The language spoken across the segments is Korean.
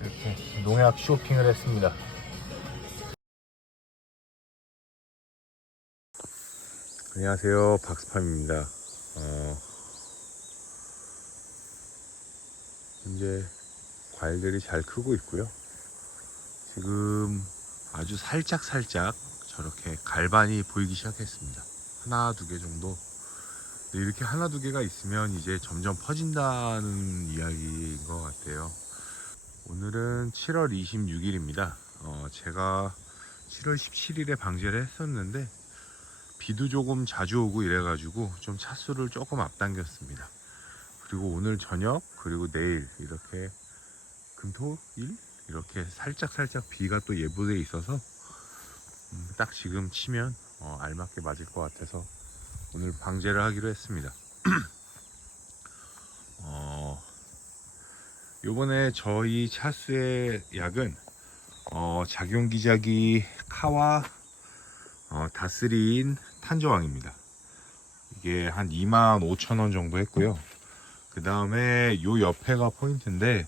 이렇게 농약 쇼핑을 했습니다. 안녕하세요, 박스팜입니다. 이제 과일들이 잘 크고 있고요. 지금 아주 살짝 저렇게 갈반이 보이기 시작했습니다. 하나 두 개 정도. 이렇게 하나 두 개가 있으면 이제 점점 퍼진다는 이야기인 것 같아요. 오늘은 7월 26일입니다. 제가 7월 17일에 방제를 했었는데 비도 조금 자주 오고 이래가지고 좀 차수를 조금 앞당겼습니다. 그리고 오늘 저녁 그리고 내일 이렇게 금토일 이렇게 살짝 비가 또 예보돼 있어서 딱 지금 치면 알맞게 맞을 것 같아서 오늘 방제를 하기로 했습니다. 요번에 저희 차수의 약은 작용기작이 카와 다스린 탄저왕입니다. 이게 한 25,000원 정도 했고요. 그 다음에 요 옆에가 포인트인데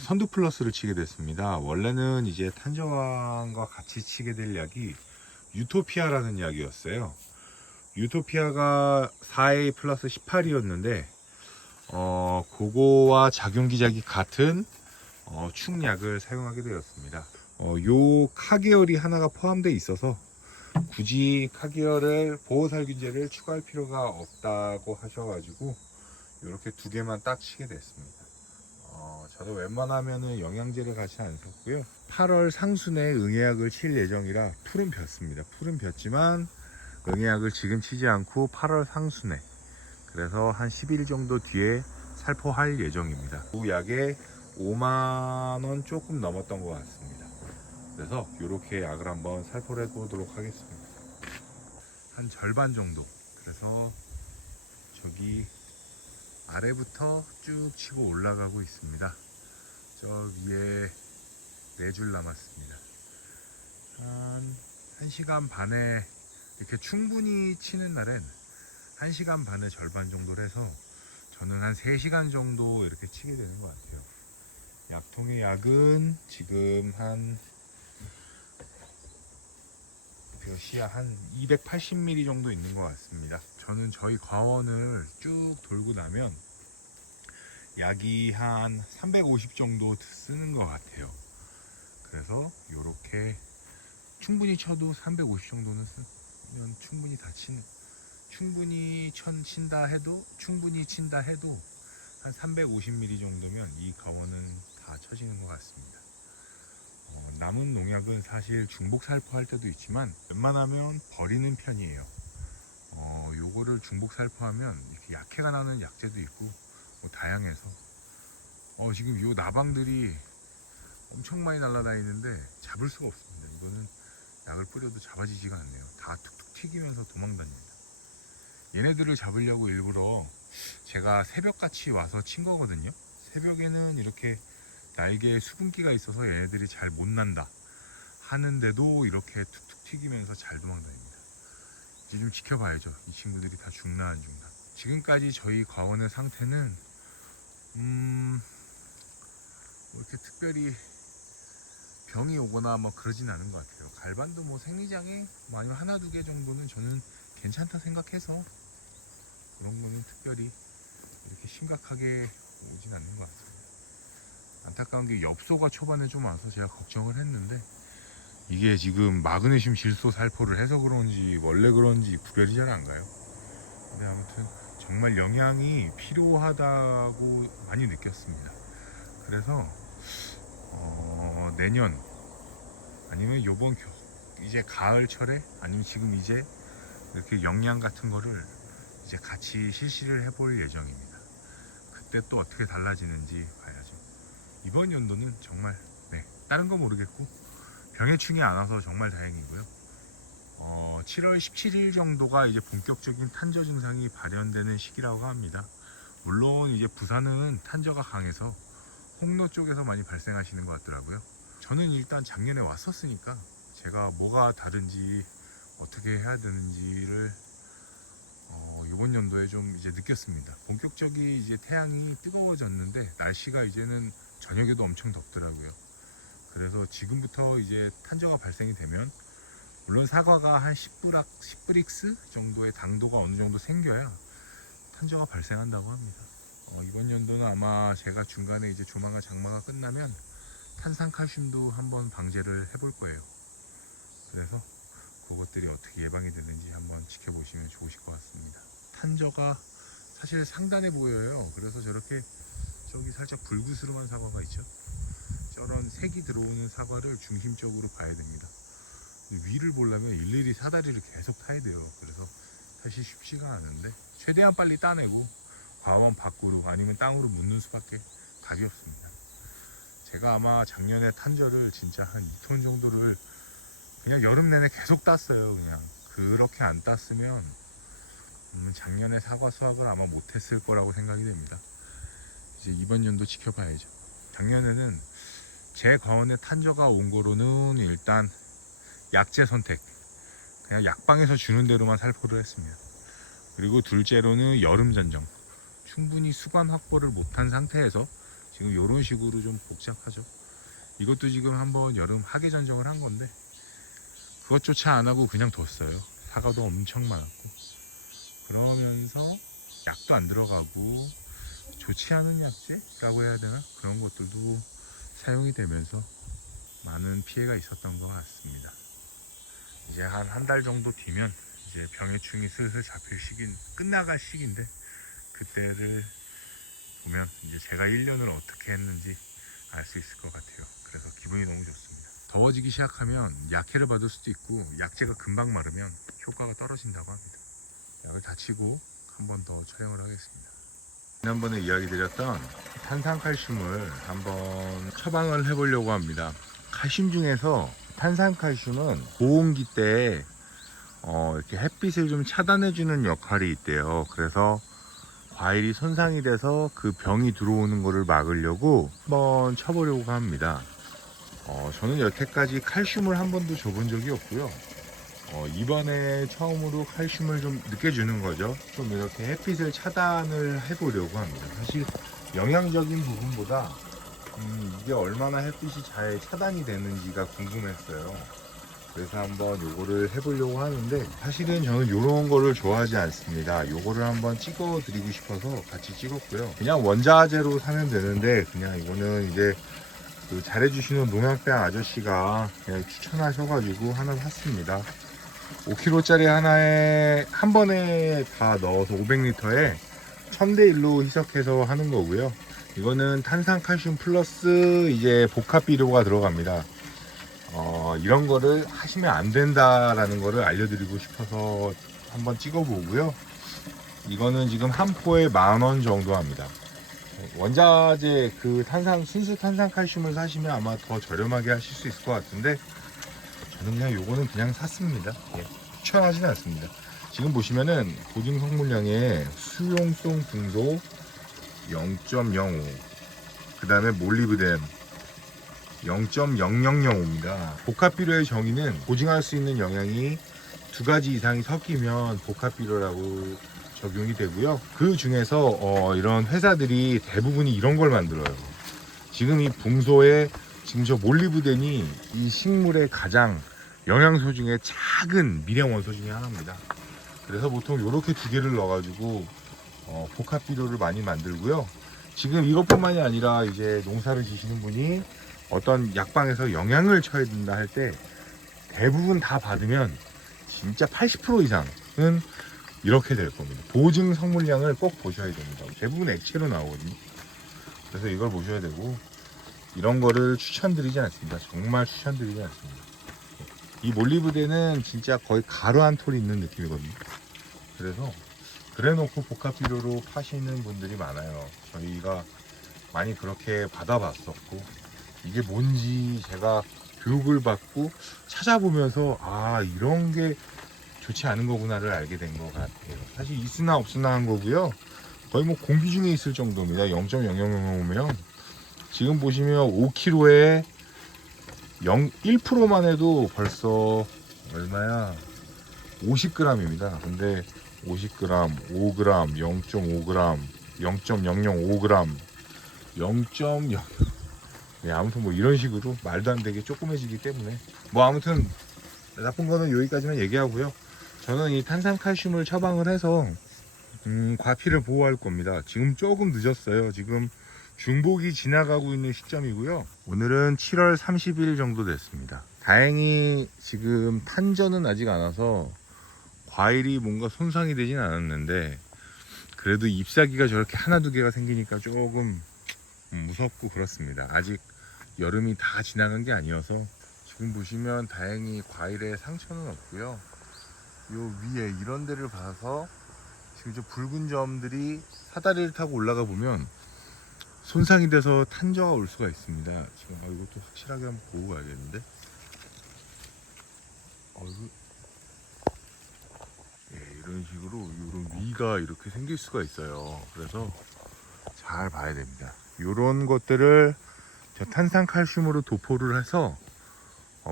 선두 플러스를 치게 됐습니다. 원래는 이제 탄저왕과 같이 치게 될 약이 유토피아라는 약이었어요. 유토피아가 4A 플러스 18이었는데 그거와 작용기작이 같은 충약을 사용하게 되었습니다. 요 카계열이 하나가 포함되어 있어서 굳이 카계열을 보호살균제를 추가할 필요가 없다고 하셔가지고 이렇게 두 개만 딱 치게 됐습니다. 저도 웬만하면은 영양제를 같이 안 썼고요. 8월 상순에 응애약을 칠 예정이라 풀은 폈습니다. 풀은 폈지만 응애약을 지금 치지 않고 8월 상순에, 그래서 한 10일 정도 뒤에 살포할 예정입니다. 그 약에 5만원 조금 넘었던 것 같습니다. 그래서 이렇게 약을 한번 살포를 해보도록 하겠습니다. 한 절반 정도. 그래서 저기 아래부터 쭉 치고 올라가고 있습니다. 저 위에 4줄 남았습니다. 한 1시간 반에 이렇게 충분히 치는 날엔 1시간 반의 절반 정도를 해서 저는 한 3시간 정도 이렇게 치게 되는 것 같아요. 약통의 약은 지금 한 몇이야, 한 280ml 정도 있는 것 같습니다. 저는 저희 과원을 쭉 돌고 나면 약이 한 350 정도 쓰는 것 같아요. 그래서 이렇게 충분히 쳐도 350 정도는 쓰면 충분히 다 치는, 충분히 친다 해도 한 350ml 정도면 이 가원은 다 쳐지는 것 같습니다. 남은 농약은 사실 중복 살포할 때도 있지만 웬만하면 버리는 편이에요. 요거를 중복 살포하면 이렇게 약해가 나는 약재도 있고 뭐 다양해서 지금 요 나방들이 엄청 많이 날아다니는데 잡을 수가 없습니다. 이거는 약을 뿌려도 잡아지지가 않네요. 다 툭툭 튀기면서 도망다닙니다. 얘네들을 잡으려고 일부러 제가 새벽같이 와서 친 거거든요. 새벽에는 이렇게 날개에 수분기가 있어서 얘네들이 잘 못 난다 하는데도 이렇게 툭툭 튀기면서 잘 도망다닙니다. 이제 좀 지켜봐야죠. 이 친구들이 다 죽나 안 죽나. 지금까지 저희 과원의 상태는 뭐 이렇게 특별히 병이 오거나 뭐 그러진 않은 것 같아요. 갈반도 뭐 생리장애 뭐 아니면 하나 두 개 정도는 저는 괜찮다 생각해서 그런 거는 특별히 이렇게 심각하게 오진 않는 것 같습니다. 안타까운 게 엽소가 초반에 좀 와서 제가 걱정을 했는데 이게 지금 마그네슘 질소 살포를 해서 그런지 원래 그런지 구별이 잘 안 가요. 근데 아무튼 정말 영양이 필요하다고 많이 느꼈습니다. 그래서 내년 아니면 요번 이제 가을철에 아니면 지금 이제 이렇게 영양 같은 거를 이제 같이 실시를 해볼 예정입니다. 그때 또 어떻게 달라지는지 봐야죠. 이번 연도는 정말 다른 거 모르겠고 병해충이 안 와서 정말 다행이고요. 7월 17일 정도가 이제 본격적인 탄저 증상이 발현되는 시기라고 합니다. 물론 이제 부산은 탄저가 강해서 홍로 쪽에서 많이 발생하시는 것 같더라고요. 저는 일단 작년에 왔었으니까 제가 뭐가 다른지 어떻게 해야 되는지를 이번 연도에 좀 이제 느꼈습니다. 본격적인 이제 태양이 뜨거워졌는데 날씨가 이제는 저녁에도 엄청 덥더라고요. 그래서 지금부터 이제 탄저가 발생이 되면 물론 사과가 한 10브릭스 정도의 당도가 어느 정도 생겨야 탄저가 발생한다고 합니다. 이번 연도는 아마 제가 중간에 이제 조만간 장마가 끝나면 탄산칼슘도 한번 방제를 해볼 거예요. 그래서 그것들이 어떻게 예방이 되는지 한번 지켜보시면 좋으실 것 같습니다. 탄저가 사실 상단에 보여요. 그래서 저렇게 저기 살짝 불구스름한 사과가 있죠. 저런 색이 들어오는 사과를 중심적으로 봐야 됩니다. 위를 보려면 일일이 사다리를 계속 타야 돼요. 그래서 사실 쉽지가 않은데 최대한 빨리 따내고 과원 밖으로 아니면 땅으로 묻는 수밖에 답이 없습니다. 제가 아마 작년에 탄저를 진짜 한 2톤 정도를 그냥 여름 내내 계속 땄어요. 그냥 그렇게 안 땄으면 작년에 사과 수확을 아마 못했을 거라고 생각이 됩니다. 이제 이번 연도 지켜봐야죠. 작년에는 제 과원에 탄저가 온 거로는 일단 약제 선택, 그냥 약방에서 주는 대로만 살포를 했습니다. 그리고 둘째로는 여름 전정, 충분히 수관 확보를 못한 상태에서 지금 이런 식으로 좀 복잡하죠. 이것도 지금 한번 여름 하계 전정을 한 건데 그것조차 안 하고 그냥 뒀어요. 사과도 엄청 많았고 그러면서 약도 안 들어가고 좋지 않은 약제라고 해야 되나, 그런 것들도 사용이 되면서 많은 피해가 있었던 것 같습니다. 이제 한 달 정도 뒤면 이제 병해충이 슬슬 잡힐 시기는 끝나갈 시기인데 그때를 보면 이제 제가 1년을 어떻게 했는지 알 수 있을 것 같아요. 그래서 기분이 너무 좋습니다. 더워지기 시작하면 약해를 받을 수도 있고 약재가 금방 마르면 효과가 떨어진다고 합니다. 약을 다 치고 한 번 더 촬영을 하겠습니다. 지난번에 이야기 드렸던 탄산칼슘을 한번 처방을 해보려고 합니다. 칼슘 중에서 탄산칼슘은 고온기 때 이렇게 햇빛을 좀 차단해주는 역할이 있대요. 그래서 과일이 손상이 돼서 그 병이 들어오는 것을 막으려고 한번 쳐보려고 합니다. 저는 여태까지 칼슘을 한 번도 줘본 적이 없고요. 이번에 처음으로 칼슘을 좀 느껴주는 거죠. 좀 이렇게 햇빛을 차단을 해보려고 합니다. 사실 영양적인 부분보다 이게 얼마나 햇빛이 잘 차단이 되는지가 궁금했어요. 그래서 한번 요거를 해보려고 하는데 사실은 저는 요런 거를 좋아하지 않습니다. 요거를 한번 찍어 드리고 싶어서 같이 찍었고요. 그냥 원자재로 사면 되는데 그냥 이거는 이제 그 잘해주시는 농약병 아저씨가 그냥 추천하셔가지고 하나 샀습니다. 5kg짜리 하나에 한 번에 다 넣어서 500리터에 1000대 1로 희석해서 하는 거고요. 이거는 탄산칼슘 플러스 이제 복합 비료가 들어갑니다. 이런 거를 하시면 안 된다라는 거를 알려드리고 싶어서 한번 찍어보고요. 이거는 지금 한 포에 10,000원 정도 합니다. 원자재 그 순수 탄산칼슘을 사시면 아마 더 저렴하게 하실 수 있을 것 같은데 저는 그냥 요거는 그냥 샀습니다. 추천하지는 않습니다. 지금 보시면은 보증 성분량에 수용성 붕소 0.05, 그 다음에 몰리브덴 0.0005입니다. 복합비료의 정의는 보증할 수 있는 영양이 2가지 이상이 섞이면 복합비료라고 적용이 되고요. 그 중에서 이런 회사들이 대부분이 이런 걸 만들어요. 지금 이 붕소에 지금 저 몰리브덴이 이 식물의 가장 영양소 중에 작은 미량 원소 중에 하나입니다. 그래서 보통 이렇게 2개를 넣어가지고 복합비료를 많이 만들고요. 지금 이것뿐만이 아니라 이제 농사를 지시는 분이 어떤 약방에서 영양을 쳐야 된다 할 때 대부분 다 받으면 진짜 80% 이상은 이렇게 될 겁니다. 보증 성분량을 꼭 보셔야 됩니다. 대부분 액체로 나오거든요. 그래서 이걸 보셔야 되고 이런 거를 추천드리지 않습니다. 정말 추천드리지 않습니다. 이 몰리브덴은 진짜 거의 가루 한 톨이 있는 느낌이거든요. 그래서 그래놓고 복합비료로 파시는 분들이 많아요. 저희가 많이 그렇게 받아봤었고 이게 뭔지 제가 교육을 받고 찾아보면서 아 이런 게 좋지 않은 거구나를 알게 된 것 같아요. 사실 있으나 없으나 한 거고요. 거의 뭐 공기 중에 있을 정도입니다. 0.0005면 지금 보시면 5kg에 1%만 해도 벌써 얼마야? 50g입니다. 근데 50g, 5g, 0.5g, 0.005g, 0.0 네, 아무튼 뭐 이런 식으로 말도 안 되게 조그매지기 때문에 뭐 아무튼 나쁜 거는 여기까지만 얘기하고요. 저는 이 탄산칼슘을 처방을 해서 과피를 보호할 겁니다. 지금 조금 늦었어요. 지금 중복이 지나가고 있는 시점이고요. 오늘은 7월 30일 정도 됐습니다. 다행히 지금 탄저는 아직 안 와서 과일이 뭔가 손상이 되진 않았는데 그래도 잎사귀가 저렇게 하나 두 개가 생기니까 조금 무섭고 그렇습니다. 아직 여름이 다 지나간 게 아니어서 지금 보시면 다행히 과일에 상처는 없고요. 요 위에 이런 데를 봐서 지금 저 붉은 점들이 사다리를 타고 올라가 보면 손상이 돼서 탄저가 올 수가 있습니다. 지금 이것도 확실하게 한번 보고 가야겠는데. 이런 식으로 이런 위가 이렇게 생길 수가 있어요. 그래서 잘 봐야 됩니다. 이런 것들을 저 탄산칼슘으로 도포를 해서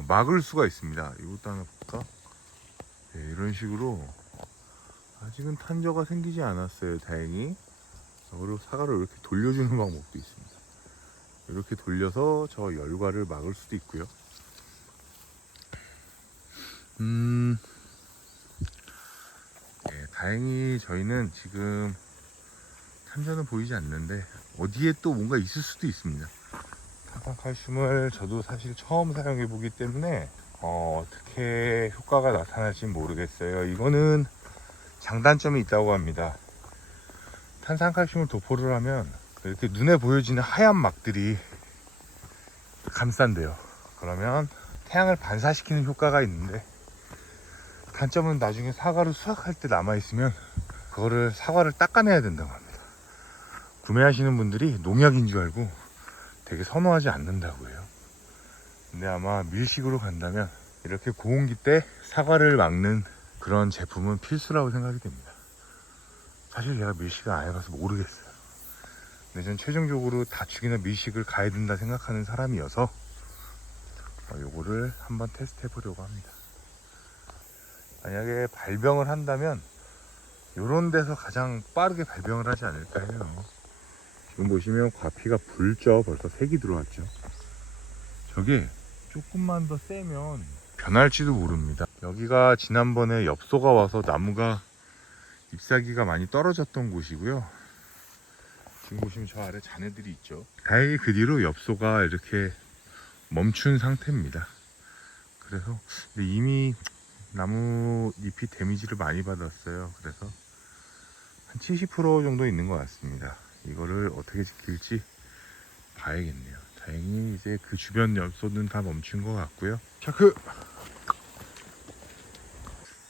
막을 수가 있습니다. 이것도 하나 볼까? 이런 식으로 아직은 탄저가 생기지 않았어요. 다행히. 그리고 사과를 이렇게 돌려주는 방법도 있습니다. 이렇게 돌려서 저 열과를 막을 수도 있고요. 다행히 저희는 지금 탄저는 보이지 않는데 어디에 또 뭔가 있을 수도 있습니다. 탄산칼슘을 저도 사실 처음 사용해 보기 때문에 어떻게 효과가 나타날지 모르겠어요. 이거는 장단점이 있다고 합니다. 탄산칼슘을 도포를 하면 이렇게 눈에 보여지는 하얀 막들이 감싼대요. 그러면 태양을 반사시키는 효과가 있는데 단점은 나중에 사과를 수확할 때 남아있으면 그거를 사과를 닦아내야 된다고 합니다. 구매하시는 분들이 농약인 줄 알고 되게 선호하지 않는다고 해요. 근데 아마 밀식으로 간다면 이렇게 고온기 때 사과를 막는 그런 제품은 필수라고 생각이 됩니다. 사실 제가 밀식을 안 해봐서 모르겠어요. 근데 전 최종적으로 다축이나 밀식을 가야 된다 생각하는 사람이어서 요거를 한번 테스트 해보려고 합니다. 만약에 발병을 한다면 요런 데서 가장 빠르게 발병을 하지 않을까 해요. 지금 보시면 과피가 붉죠. 벌써 색이 들어왔죠. 저게 조금만 더 세면 변할지도 모릅니다. 여기가 지난번에 엽소가 와서 나무가 잎사귀가 많이 떨어졌던 곳이고요. 지금 보시면 저 아래 잔해들이 있죠. 다행히 그 뒤로 엽소가 이렇게 멈춘 상태입니다. 그래서 근데 이미 나무 잎이 데미지를 많이 받았어요. 그래서 한 70% 정도 있는 것 같습니다. 이거를 어떻게 지킬지 봐야겠네요. 다행히 이제 그 주변 엽소는 다 멈춘 것 같고요. 샤크!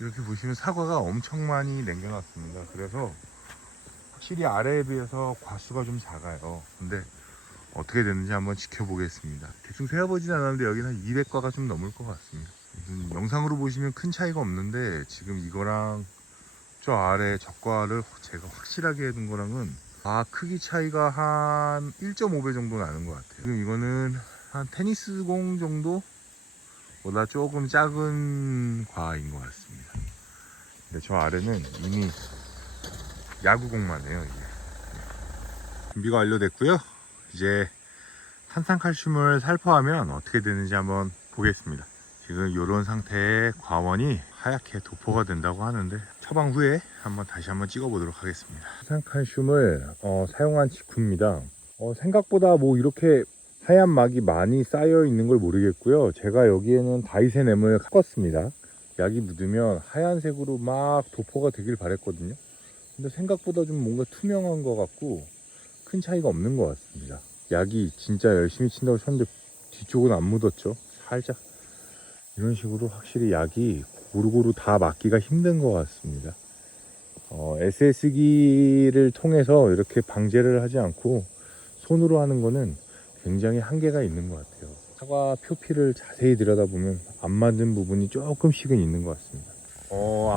이렇게 보시면 사과가 엄청 많이 남겨놨습니다. 그래서 확실히 아래에 비해서 과수가 좀 작아요. 근데 어떻게 됐는지 한번 지켜보겠습니다. 대충 세어보진 않았는데 여기는 한 200과가 좀 넘을 것 같습니다. 영상으로 보시면 큰 차이가 없는데 지금 이거랑 저 아래 적과를 제가 확실하게 해둔 거랑은 크기 차이가 한 1.5배 정도 나는 것 같아요. 지금 이거는 한 테니스공 정도 보다 조금 작은 과인 것 같습니다. 근데 저 아래는 이미 야구공만 해요. 이게 준비가 완료됐고요. 이제 탄산칼슘을 살포하면 어떻게 되는지 한번 보겠습니다. 지금 이런 상태의 과원이 하얗게 도포가 된다고 하는데 처방 후에 다시 한번 찍어 보도록 하겠습니다. 탄산칼슘을 사용한 직후입니다. 생각보다 뭐 이렇게 하얀 막이 많이 쌓여 있는 걸 모르겠고요. 제가 여기에는 다이세넴을 섞었습니다. 약이 묻으면 하얀색으로 막 도포가 되길 바랬거든요. 근데 생각보다 좀 뭔가 투명한 것 같고 큰 차이가 없는 것 같습니다. 약이 진짜 열심히 친다고 쳤는데 뒤쪽은 안 묻었죠. 살짝 이런 식으로 확실히 약이 고루고루 다 막기가 힘든 것 같습니다. SS기를 통해서 이렇게 방제를 하지 않고 손으로 하는 거는 굉장히 한계가 있는 것 같아요. 사과 표피를 자세히 들여다보면 안 맞는 부분이 조금씩은 있는 것 같습니다.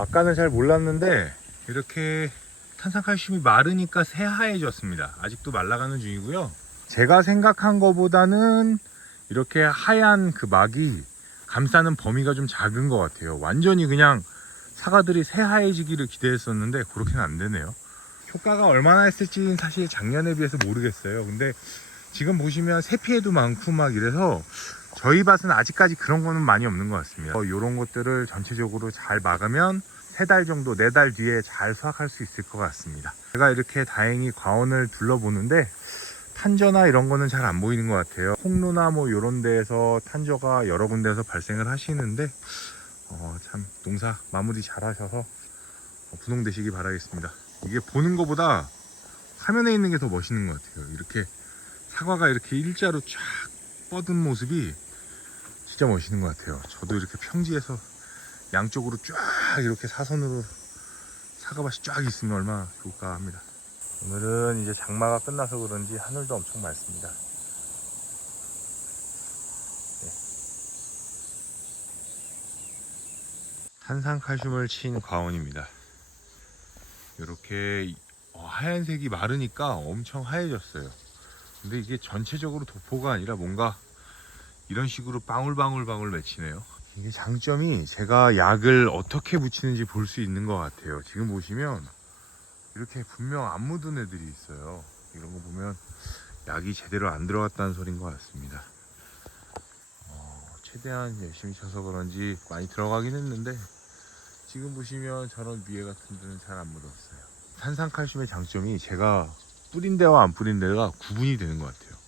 아까는 잘 몰랐는데 이렇게 탄산칼슘이 마르니까 새하얘졌습니다. 아직도 말라가는 중이고요. 제가 생각한 것보다는 이렇게 하얀 그 막이 감싸는 범위가 좀 작은 것 같아요. 완전히 그냥 사과들이 새하얘지기를 기대했었는데 그렇게는 안 되네요. 효과가 얼마나 했을지는 사실 작년에 비해서 모르겠어요. 근데 지금 보시면 새피해도 많고 막 이래서 저희 밭은 아직까지 그런 거는 많이 없는 것 같습니다. 이런 것들을 전체적으로 잘 막으면 3달 정도, 4달 뒤에 잘 수확할 수 있을 것 같습니다. 제가 이렇게 다행히 과원을 둘러보는데 탄저나 이런 거는 잘 안 보이는 것 같아요. 홍로나 뭐 이런 데에서 탄저가 여러 군데에서 발생을 하시는데 참 농사 마무리 잘 하셔서 분홍되시기 바라겠습니다. 이게 보는 것보다 화면에 있는 게 더 멋있는 것 같아요. 이렇게 사과가 이렇게 일자로 쫙 뻗은 모습이 진짜 멋있는 것 같아요. 저도 이렇게 평지에서 양쪽으로 쫙 이렇게 사선으로 사과밭이 쫙 있으면 얼마나 좋을까 합니다. 오늘은 이제 장마가 끝나서 그런지 하늘도 엄청 맑습니다. 네. 탄산칼슘을 친 과원입니다. 이렇게 하얀색이 마르니까 엄청 하얘졌어요. 근데 이게 전체적으로 도포가 아니라 뭔가 이런 식으로 방울방울 맺히네요. 이게 장점이 제가 약을 어떻게 붙이는지 볼 수 있는 것 같아요. 지금 보시면 이렇게 분명 안 묻은 애들이 있어요. 이런 거 보면 약이 제대로 안 들어갔다는 소린 것 같습니다. 최대한 열심히 쳐서 그런지 많이 들어가긴 했는데 지금 보시면 저런 위에 같은 데는 잘 안 묻었어요. 탄산칼슘의 장점이 제가 뿌린 데와 안 뿌린 데가 구분이 되는 것 같아요.